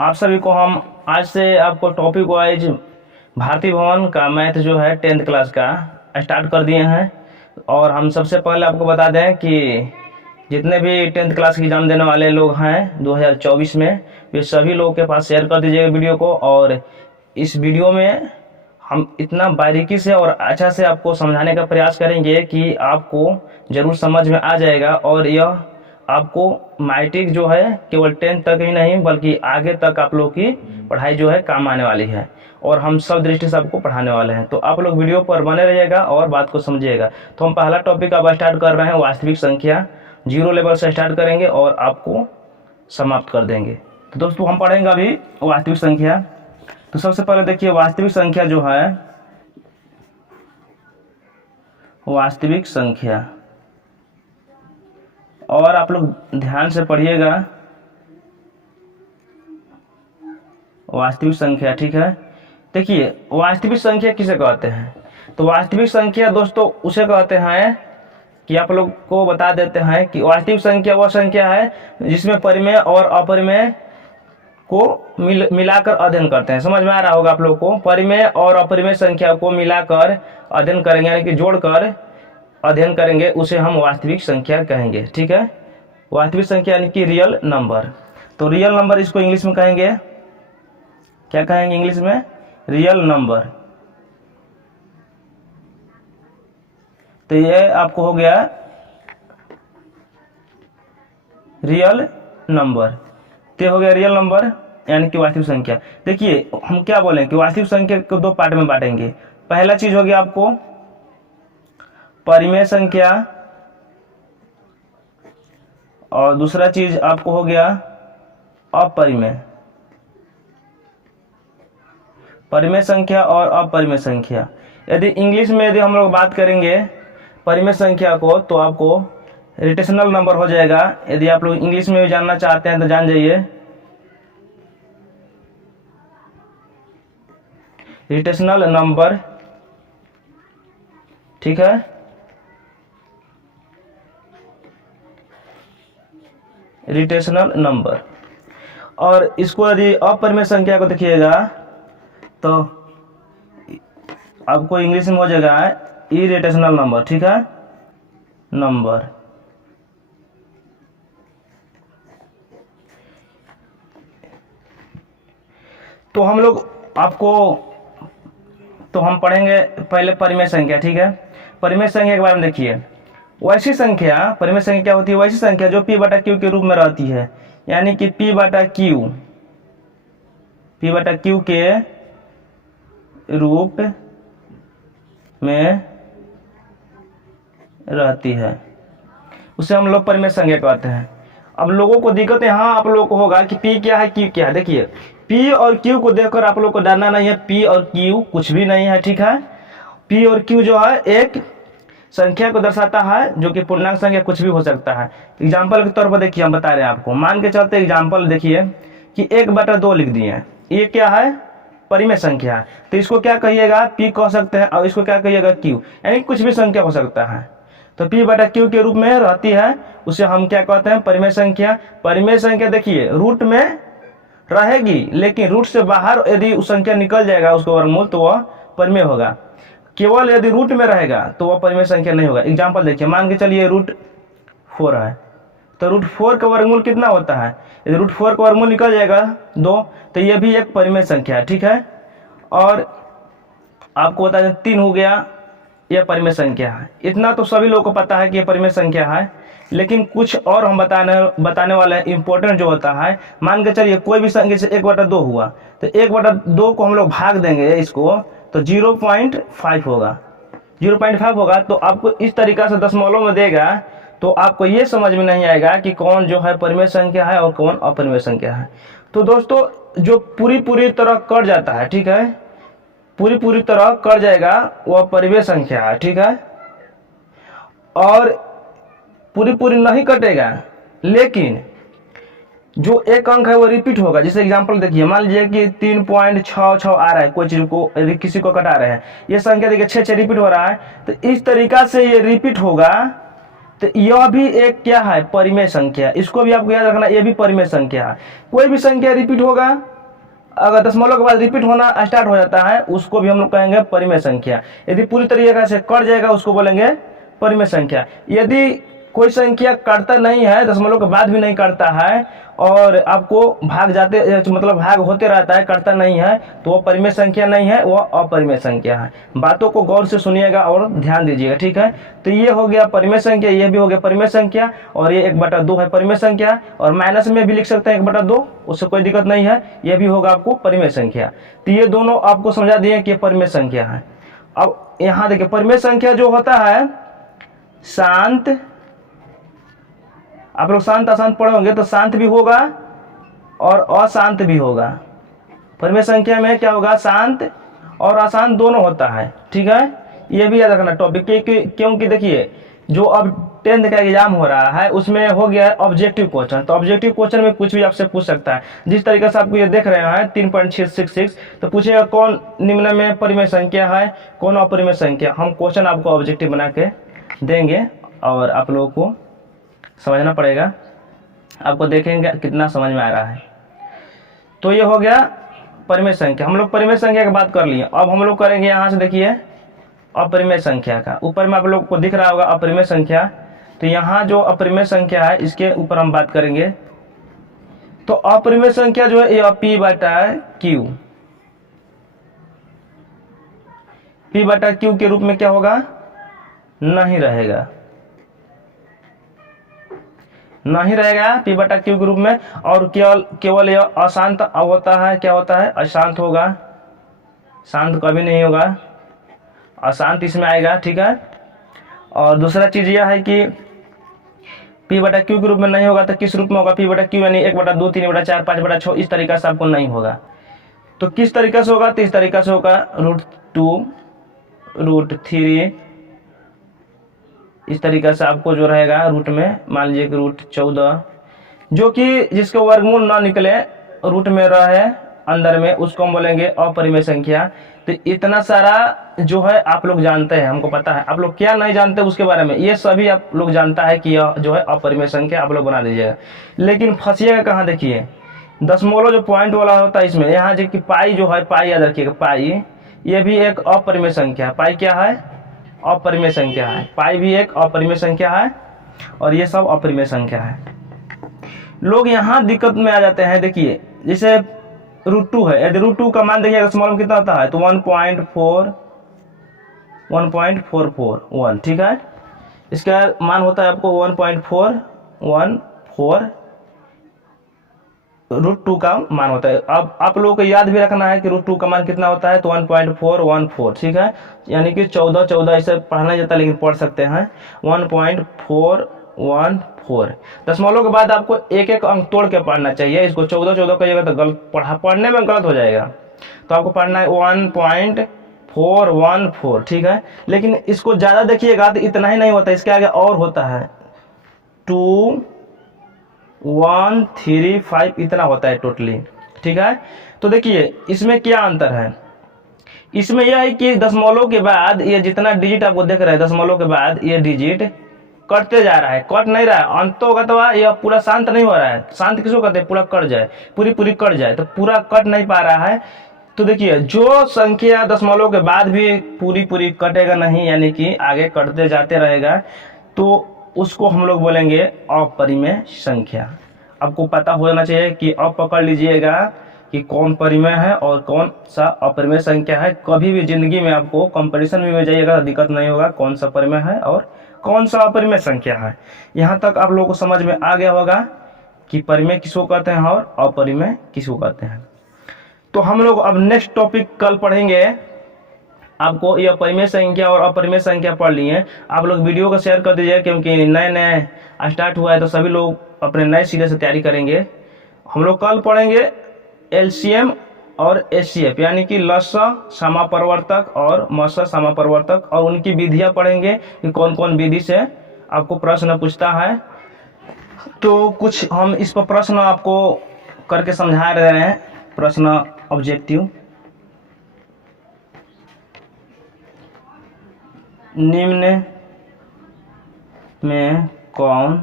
आप सभी को हम आज से आपको टॉपिक वाइज भारती भवन का मैथ जो है 10th क्लास का स्टार्ट कर दिए हैं। और हम सबसे पहले आपको बता दें कि जितने भी 10th क्लास की एग्ज़ाम देने वाले लोग हैं 2024 में, वे सभी लोगों के पास शेयर कर दीजिएगा वीडियो को। और इस वीडियो में हम इतना बारीकी से और अच्छा से आपको समझाने का प्रयास करेंगे कि आपको ज़रूर समझ में आ जाएगा। और यह आपको मैट्रिक जो है केवल 10th तक ही नहीं बल्कि आगे तक आप लोग की पढ़ाई जो है काम आने वाली है, और हम सब दृष्टि से आपको पढ़ाने वाले हैं। तो आप लोग वीडियो पर बने रहिएगा और बात को समझिएगा। तो हम पहला टॉपिक अब स्टार्ट कर रहे हैं, वास्तविक संख्या। 0 लेवल से स्टार्ट करेंगे और आपको समाप्त कर देंगे। तो दोस्तों हम पढ़ेंगे अभी वास्तविक संख्या। तो सबसे पहले देखिए, वास्तविक संख्या जो है, वास्तविक संख्या, और आप लोग ध्यान से पढ़िएगा, वास्तविक संख्या, ठीक है। देखिए वास्तविक संख्या किसे कहते हैं? तो वास्तविक संख्या दोस्तों उसे कहते हैं कि आप लोग को बता देते हैं कि वास्तविक संख्या वह संख्या है जिसमें परिमेय और अपरिमेय को मिलाकर अध्ययन करते हैं। समझ में आ रहा होगा आप लोग को। परिमेय और अपरिमेय संख्या को मिलाकर अध्ययन करेंगे, यानी कि जोड़कर अध्ययन करेंगे, उसे हम वास्तविक संख्या कहेंगे, ठीक है। वास्तविक संख्या यानी कि रियल नंबर। तो रियल नंबर इसको इंग्लिश में कहेंगे, क्या कहेंगे इंग्लिश में? Real number. तो ये आपको हो गया रियल नंबर। तो हो गया रियल नंबर यानी कि वास्तविक संख्या। देखिए हम क्या बोलें कि वास्तविक संख्या को दो पार्ट में बांटेंगे। पहला चीज हो गया आपको परिमेय संख्या, और दूसरा चीज आपको हो गया अपरिमेय। परिमेय संख्या और अपरिमेय संख्या। यदि इंग्लिश में यदि हम लोग बात करेंगे परिमेय संख्या को, तो आपको रेशनल नंबर हो जाएगा। यदि आप लोग इंग्लिश में भी जानना चाहते हैं तो जान जाइए, रेशनल नंबर, ठीक है। Rational number. और इसको यदि अपरिमेय संख्या को देखिएगा तो आपको इंग्लिश में हो जाएगा इरेशनल नंबर, ठीक है, नंबर। तो हम लोग हम पढ़ेंगे पहले परिमेय संख्या, ठीक है। परिमेय संख्या के बारे में देखिए, वैसी संख्या, परिमेय संख्या क्या होती है? वैसी संख्या जो p बटा क्यू के रूप में रहती है, यानी कि p बटा क्यू के रूप में रहती है, उसे हम लोग परिमेय संख्या कहते हैं। अब लोगों को दिक्कत यहाँ आप लोगों को होगा कि p क्या है, q क्या है। देखिए p और q को देखकर आप लोग को डरना नहीं है। p और q कुछ भी नहीं है, ठीक है। p और q जो है एक संख्या को दर्शाता है, जो कि पूर्णांक संख्या कुछ भी हो सकता है। एग्जाम्पल के तौर पर देखिए हम बता रहे हैं आपको, मान के चलते एग्जाम्पल देखिए कि 1/2 लिख दिए हैं, ये क्या है? परिमेय संख्या। तो इसको क्या कहिएगा? p कह सकते हैं, और इसको क्या कहिएगा? q, यानी कुछ भी संख्या हो सकता है। तो p बटा q के रूप में रहती है, उसे हम क्या कहते हैं? परिमेय संख्या। परिमेय संख्या देखिए रूट में रहेगी, लेकिन रूट से बाहर यदि उस संख्या निकल जाएगा उसका वर्गमूल, तो वह परिमेय होगा। केवल यदि रूट में रहेगा तो वह परिमेय संख्या नहीं होगा। एग्जाम्पल देखिए, मान के चलिए √4 है, तो √4 का वर्गमूल कितना होता है? यदि √4 का वर्गमूल निकल जाएगा 2, तो यह भी एक परिमेय संख्या है, ठीक है। और आपको बता दें 3 हो गया, यह परिमेय संख्या है। इतना तो सभी लोगों को पता है कि यह परिमेय संख्या है, लेकिन कुछ और हम बताने वाले हैं इंपॉर्टेंट जो होता है। मान के चलिए कोई भी संख्या से 1/2 हुआ, तो 1/2 को हम लोग भाग देंगे इसको, तो 0.5 होगा। 0.5 होगा, तो आपको इस तरीका से दशमलव में देगा, तो आपको ये समझ में नहीं आएगा कि कौन जो है परिमेय संख्या है और कौन अपरिमेय संख्या है। तो दोस्तों जो पूरी तरह कट जाता है, ठीक है, पूरी तरह कट जाएगा, वह परिमेय संख्या है, ठीक है। और पूरी नहीं कटेगा, लेकिन जो एक अंक है वो रिपीट होगा। जैसे एग्जांपल देखिए, मान लीजिए कि 3.66 आ रहा है, कोई चीज को किसी को कटा रहे हैं, ये संख्या देखिए 6 रिपीट हो रहा है, तो इस तरीका से ये रिपीट होगा। तो यह भी एक क्या है? परिमेय संख्या। इसको भी आपको याद रखना, यह भी परिमेय संख्या है। कोई भी संख्या रिपीट होगा अगर दशमलव के बाद रिपीट होना स्टार्ट हो जाता है उसको भी हम लोग कहेंगे परिमेय संख्या। यदि पूरी तरीके से कट जाएगा उसको बोलेंगे परिमेय संख्या। यदि कोई संख्या कटता नहीं है, दशमलव के बाद भी नहीं कटता है और आपको भाग जाते मतलब भाग होते रहता है, कटता नहीं है, तो वो परिमेय संख्या नहीं है, वो अपरिमेय संख्या है। बातों को गौर से सुनिएगा और ध्यान दीजिएगा, ठीक है। तो ये हो गया परिमेय संख्या, ये भी हो गया परिमेय संख्या, और ये 1/2 है परिमेय संख्या, और माइनस में भी लिख सकते हैं 1/2, उससे कोई दिक्कत नहीं है, ये भी होगा आपको परिमेय संख्या। तो ये दोनों आपको समझा दिए कि परिमेय संख्या है। अब यहाँ देखिए परिमेय संख्या जो होता है शांत, आप लोग शांत अशांत पढ़े होंगे, तो शांत भी होगा और अशांत भी होगा। परिमेय संख्या में क्या होगा, शांत और अशांत दोनों होता है, ठीक है। ये भी याद रखना टॉपिक, क्योंकि देखिए जो अब 10th का एग्जाम हो रहा है उसमें हो गया है ऑब्जेक्टिव क्वेश्चन। तो ऑब्जेक्टिव क्वेश्चन में कुछ भी आपसे पूछ सकता है। जिस तरीके से आपको ये देख रहे हैं 3.666, तो पूछेगा कौन निम्न में परिमेय संख्या है, कौन अपरिमेय संख्या। हम क्वेश्चन आपको ऑब्जेक्टिव बना के देंगे और आप लोगों को समझना पड़ेगा, आपको देखेंगे कितना समझ में आ रहा है। तो ये हो गया परिमेय संख्या। हम लोग परिमेय संख्या की बात कर लिए। अब हम लोग करेंगे यहाँ से देखिए अपरिमेय संख्या का। ऊपर में आप लोग को दिख रहा होगा अपरिमेय संख्या, तो यहाँ जो अपरिमेय संख्या है इसके ऊपर हम बात करेंगे। तो अपरिमेय संख्या जो है ये P/Q, P/Q के रूप में क्या होगा, नहीं रहेगा, नहीं रहेगा P/Q के रूप में। और केवल यह अशांत होता है, क्या होता है, अशांत होगा, शांत कभी नहीं होगा, अशांत इसमें आएगा, ठीक है। और दूसरा चीज यह है कि P/Q के रूप में नहीं होगा तो किस रूप में होगा, P/Q यानी 1/2, 3/4, 5/6, इस तरीका से आपको नहीं होगा। तो किस तरीका से होगा, तो इस तरीका से होगा √2, √3, इस तरीका से आपको जो रहेगा रूट में, मान लीजिए कि √14, जो कि जिसके वर्गमूल ना निकले, रूट में रहे अंदर में, उसको हम बोलेंगे अपरिमेय संख्या। तो इतना सारा जो है आप लोग जानते हैं, हमको पता है। आप लोग क्या नहीं जानते उसके बारे में, ये सभी आप लोग जानता है कि यह जो है अपरिमेय संख्या, आप लोग बना दीजिएगा। लेकिन फंसिएगा कहाँ, देखिए दशमलव जो पॉइंट वाला होता है इसमें, यहाँ जो कि पाई जो है, पाई याद रखिएगा, पाई ये भी एक अपरिमेय संख्या है। पाई क्या है, अपरिमेय संख्या है। पाई भी एक अपरिमेय संख्या है और ये सब अपरिमेय संख्या है। लोग यहाँ दिक्कत में आ जाते हैं। देखिए जैसे √2 है, यदि √2 का मान देखिए दशमलव में कितना होता है, तो 1.41, ठीक है। इसका मान होता है आपको 1.414, √2 का मान होता है। अब आप लोगों को याद भी रखना है कि √2 का मान कितना होता है, तो 1.414, ठीक है। यानी कि 14 ऐसे पढ़ना जाता है, लेकिन पढ़ सकते हैं 1.414। दशमलव के बाद आपको एक एक अंक तोड़ के पढ़ना चाहिए। इसको 14 कहिएगा तो गलत पढ़ने में गलत हो जाएगा। तो आपको पढ़ना है 1.414, ठीक है। लेकिन इसको ज़्यादा देखिएगा तो इतना ही नहीं होता, इसके आगे और होता है 2135, इतना होता है टोटली, ठीक है। तो देखिए इसमें क्या अंतर है, इसमें यह है कि दशमलव के बाद ये जितना डिजिट आपको देख रहे हैं, दशमलव के बाद ये डिजिट कटते जा रहा है, कट नहीं रहा है, अंत होगा तो यह पूरा शांत नहीं हो रहा है। शांत किसको कहते हैं, पूरा कट जाए, पूरी कट जाए, तो पूरा कट नहीं पा रहा है। तो देखिए जो संख्या दशमलव के बाद भी पूरी कटेगा नहीं, यानी कि आगे कटते जाते रहेगा, तो उसको हम लोग बोलेंगे अपरिमेय संख्या। आपको पता होना चाहिए कि अब पकड़ लीजिएगा कि कौन परिमेय है और कौन सा अपरिमेय संख्या है। कभी भी जिंदगी में आपको कंपटीशन में जाइएगा तो दिक्कत नहीं होगा कौन सा परिमेय है और कौन सा अपरिमेय संख्या है। यहाँ तक आप लोगों को समझ में आ गया होगा कि परिमेय किसको कहते हैं और अपरिमेय किसको कहते हैं। तो हम लोग अब नेक्स्ट टॉपिक कल पढ़ेंगे। आपको यह परिमेय संख्या और अपरिमेय संख्या पढ़ लिए। आप लोग वीडियो को शेयर कर दीजिए, क्योंकि नए स्टार्ट हुआ है तो सभी लोग अपने नए सिरे से तैयारी करेंगे। हम लोग कल पढ़ेंगे LCM और HCF, यानी कि लसा समापरिवर्तक और मसा समापरिवर्तक, और उनकी विधियां पढ़ेंगे कि कौन कौन विधि से आपको प्रश्न पूछता है। तो कुछ हम इस पर प्रश्न आपको करके समझा रहे हैं, प्रश्न ऑब्जेक्टिव। निम्न में कौन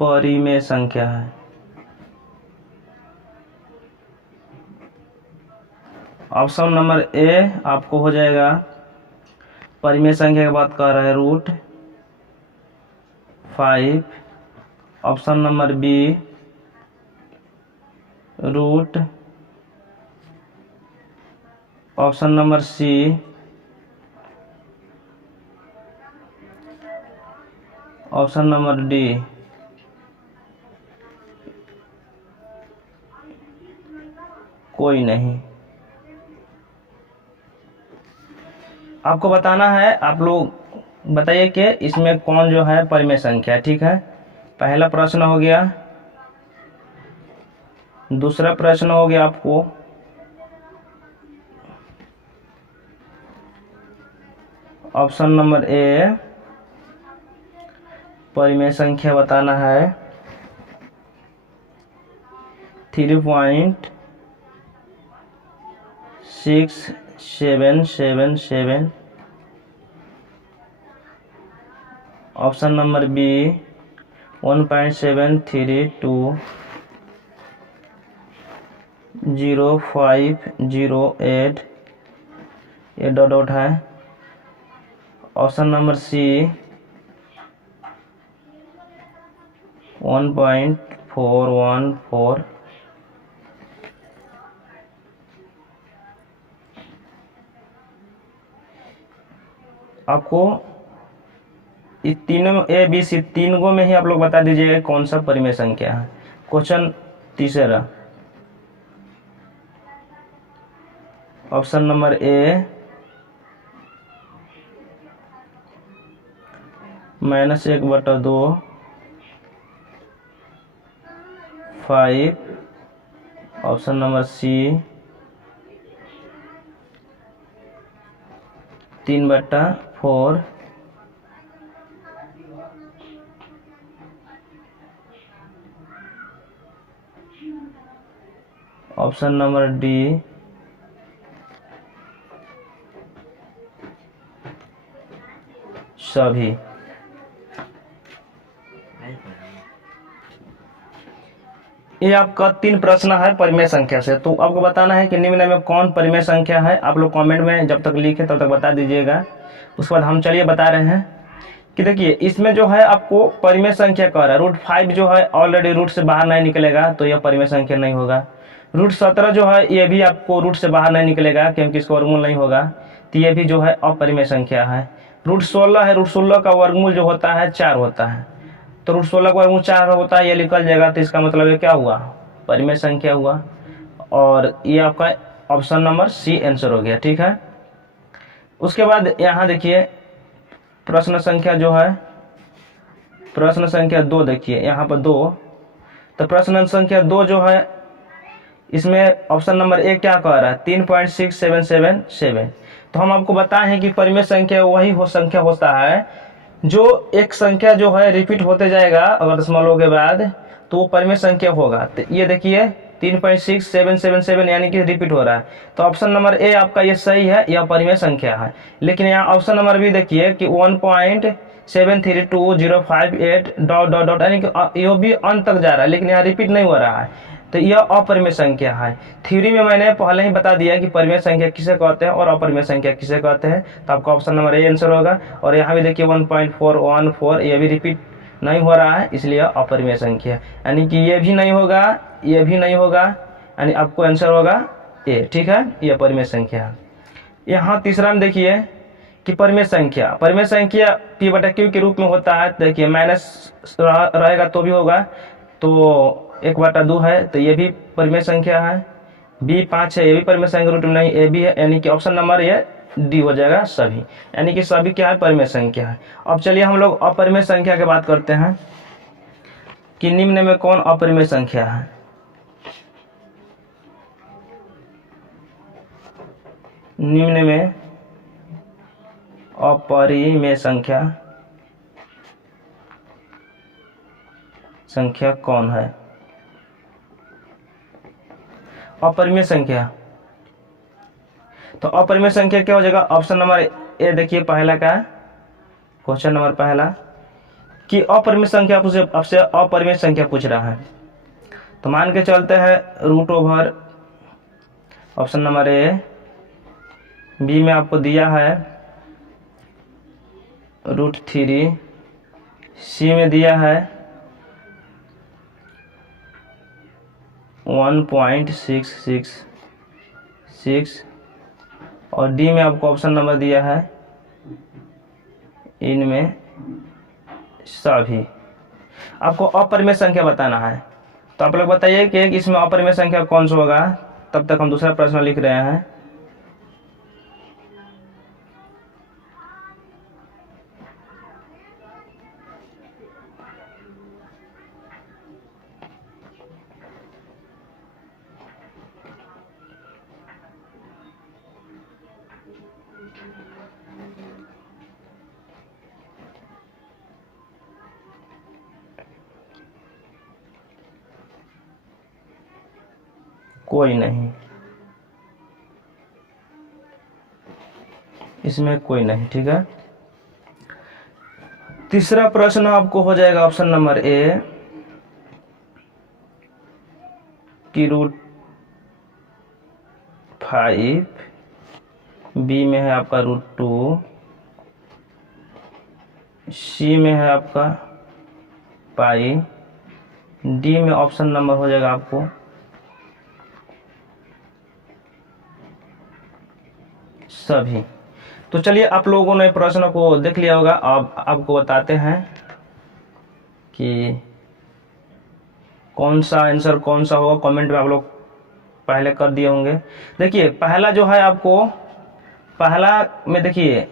परिमेय संख्या है, ऑप्शन नंबर ए आपको हो जाएगा, परिमेय संख्या की बात कर रहा है, √5। Option number B root. Option number C option number D कोई नहीं। आपको बताना है, आप लोग बताइए कि इसमें कौन जो है परिमेय संख्या है। ठीक है, पहला प्रश्न हो गया। दूसरा प्रश्न हो गया आपको ऑप्शन नंबर ए परिमेय संख्या बताना है 3.6777। ऑप्शन नंबर बी 1.7320508, ये डॉट है। Option number C 1.414। आपको इस तीनों ए बी सी तीनों में ही आप लोग बता दीजिएगा कौन सा परिमेय संख्या है। क्वेश्चन तीसरा, option number A -1/2 5। Option number C 3/4। Option number D सभी। ये आपका 3 प्रश्न है परिमेय संख्या से। तो आपको बताना है कि निम्न में कौन परिमेय संख्या है। आप लोग कमेंट में जब तक लिखे तब तक बता दीजिएगा। उसके बाद हम चलिए बता रहे हैं कि देखिए इसमें जो है आपको परिमेय संख्या कह रहा है √5 जो है ऑलरेडी रूट से बाहर नहीं निकलेगा, तो यह परिमेय संख्या नहीं होगा। √17 जो है ये भी आपको रूट से बाहर नहीं निकलेगा क्योंकि इसका वर्गमूल नहीं होगा, तो ये भी जो है अपरिमेय संख्या है। √16 है, √16 का वर्गमूल जो होता है 4 होता है, तो √16 का वर्गमूल 4 होता है, ये निकल जाएगा, तो इसका मतलब ये क्या हुआ, परिमेय संख्या हुआ। और ये आपका ऑप्शन नंबर सी आंसर हो गया। ठीक है, उसके बाद यहाँ देखिए प्रश्न संख्या जो है, प्रश्न संख्या 2 देखिए यहाँ पर 2, तो प्रश्न संख्या 2 जो है इसमें ऑप्शन नंबर ए क्या कह रहा है 3.6777। तो हम आपको बताए हैं कि परिमेय संख्या वही संख्या होता है जो एक संख्या जो है रिपीट होते जाएगा अगर दशमलव के बाद, तो वो परिमेय संख्या होगा। तो ये देखिए 3.6777 यानी कि रिपीट हो रहा है, तो ऑप्शन नंबर ए आपका ये सही है, यह परिमेय संख्या है। लेकिन यहाँ ऑप्शन नंबर बी देखिए कि 1.732058 डॉट यानी कि ये भी अंत तक जा रहा है लेकिन यहाँ रिपीट नहीं हो रहा है, तो यह अपरिमेय संख्या है। थ्योरी में मैंने पहले ही बता दिया कि परिमेय संख्या किसे कहते हैं और अपरिमेय संख्या किसे कहते हैं, तो आपका ऑप्शन नंबर ए आंसर होगा। और यहाँ भी देखिए 1.414 ये भी रिपीट नहीं हो रहा है, इसलिए अपरिमेय संख्या, यानी कि ये भी नहीं होगा, ये भी नहीं होगा, यानी आपको आंसर होगा ए। ठीक है, यह परिमेय संख्या। यहाँ तीसरा में देखिए कि परिमेय संख्या P/Q के रूप में होता है। देखिए माइनस रहेगा तो भी होगा, तो 1/2 है, तो ये भी परिमेय संख्या है। B 5 है, ये भी परिमेय संख्या रूट में नहीं, ए भी है, यानी कि ऑप्शन नंबर ये डी हो जाएगा सभी, यानी कि सभी क्या है परिमेय संख्या है। अब चलिए हम लोग अपरिमेय संख्या की बात करते हैं कि निम्न में कौन अपरिमेय संख्या है। निम्न में अपरिमेय संख्या कौन है। अपरिमेय संख्या, तो अपरिमेय संख्या क्या हो जाएगा, ऑप्शन नंबर ए देखिए पहला का क्वेश्चन नंबर पहला कि अपरिमेय संख्या आपसे अपरिमेय संख्या पूछ रहा है, तो मान के चलते हैं √, ऑप्शन नंबर ए बी में आपको दिया है √3, सी में दिया है 1.666 और डी में आपको ऑप्शन नंबर दिया है इनमें सभी। आपको अपरिमेय संख्या बताना है, तो आप लोग बताइए कि इसमें अपरिमेय संख्या कौन सा होगा। तब तक हम दूसरा प्रश्न लिख रहे हैं। कोई नहीं, इसमें कोई नहीं। ठीक है, तीसरा प्रश्न आपको हो जाएगा ऑप्शन नंबर ए की √5, बी में है आपका √2, सी में है आपका पाई, डी में ऑप्शन नंबर हो जाएगा आपको सभी। तो चलिए, आप लोगों ने प्रश्न को देख लिया होगा। अब आपको बताते हैं कि कौन सा आंसर कौन सा होगा। कमेंट में आप लोग पहले कर दिए होंगे। देखिए, पहला जो है आपको, पहला में देखिए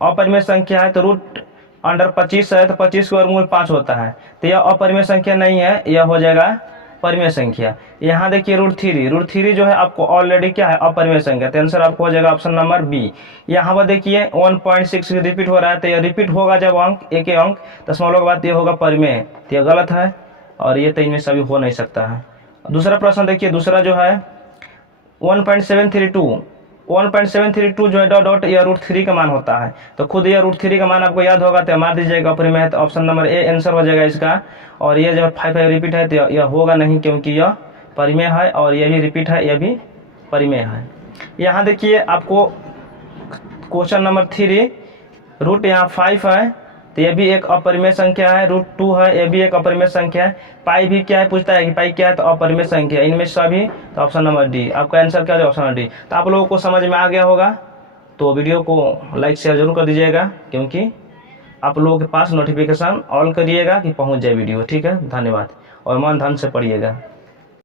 अपरिमेय संख्या है तो √25 है, तो 25 के वर्गमूल 5 होता है, तो यह अपरिमेय संख्या नहीं है, यह हो जाएगा परिमेय संख्या। यहाँ देखिए √3 जो है आपको ऑलरेडी क्या है अपरिमेय संख्या, तो आंसर आपको हो जाएगा ऑप्शन नंबर बी। यहाँ पर देखिए 1.6 रिपीट हो रहा है, तो यह रिपीट होगा जब अंक एक अंक दशमलव के बाद ये होगा परिमेय, तो यह गलत है और ये तो इनमें सभी हो नहीं सकता है। दूसरा प्रश्न देखिए, दूसरा जो है 1.732 जो है डॉट यह √3 का मान होता है, तो खुद यह √3 का मान आपको याद होगा तो मार दीजिएगा अपरिमेय है, तो ऑप्शन नंबर ए आंसर हो जाएगा इसका। और ये जो 5 रिपीट है तो यह होगा नहीं, क्योंकि यह परिमेय है, और यह भी रिपीट है, यह भी परिमेय है। यहाँ देखिए आपको क्वेश्चन नंबर 3 रूट यहाँ 5 है, तो यह भी एक अपरिमेय संख्या है। √2 है, यह भी एक अपरिमेय संख्या है। पाई भी क्या है, पूछता है कि पाई क्या है, तो अपरिमेय संख्या, इनमें सभी, तो ऑप्शन नंबर डी आपका आंसर क्या है, ऑप्शन नंबर डी। तो आप लोगों को समझ में आ गया होगा, तो वीडियो को लाइक शेयर जरूर कर दीजिएगा, क्योंकि आप लोगों के पास नोटिफिकेशन ऑल करिएगा कि पहुंच जाए वीडियो। ठीक है, धन्यवाद और मन धन से पढ़िएगा।